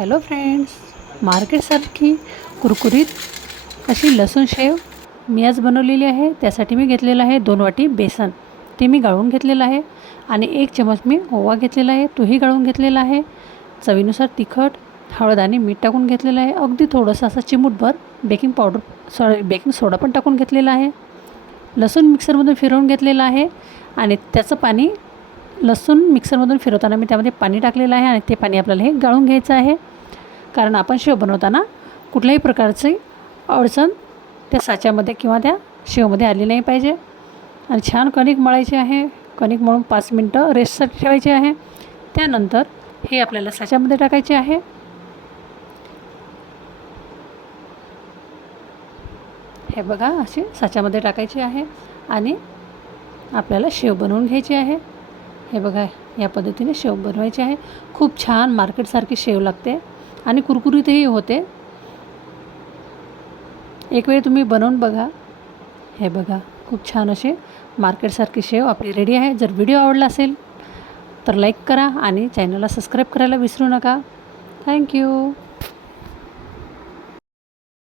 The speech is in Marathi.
हॅलो फ्रेंड्स, मार्केटसारखी कुरकुरीत अशी लसूण शेव मी आज बनवलेली आहे। त्यासाठी मी घेतलेला आहे 2 वाटी बेसन, ते मी गाळून घेतलेलं आहे आणि 1 चमच मी ओवा घेतलेला आहे, तोही गाळून घेतलेला आहे। चवीनुसार तिखट, हळद आणि मीठ टाकून घेतलेलं आहे। अगदी थोडंसं असं चिमूटभर बेकिंग सोडा पण टाकून घेतलेला आहे। लसूण मिक्सरमधून फिरवून घेतलेलं आहे आणि त्याचं पाणी लसूण मिक्सरमधून फिरवताना मी त्यामध्ये पाणी टाकलेलं आहे आणि ते पाणी आपल्याला हे गाळून घ्यायचं आहे। कारण आपण शेव बनवताना कुठल्याही प्रकारची अडचण त्या साच्यामध्ये किंवा त्या शेवमध्ये आली नाही पाहिजे। आणि छान कणिक मळायची आहे। कणिक मळून 5 मिनिटं रेस्टसाठी ठेवायची आहे। त्यानंतर हे आपल्याला साच्यामध्ये टाकायचे आहे। हे बघा, असे साच्यामध्ये टाकायचे आहे आणि आपल्याला शेव बनवून घ्यायची आहे। हे बघा, या पद्धतीने शेव बनवायची आहे। खूप छान मार्केटसारखी शेव लागते आणि कुरकुरीतही होते। एक वेळ तुम्ही बनवून बघा। हे बघा, खूप छान अशी मार्केटसारखी शेव आपली रेडी आहे। जर व्हिडिओ आवडला असेल तर लाईक करा आणि चॅनलला सबस्क्राईब करायला विसरू नका। थँक्यू।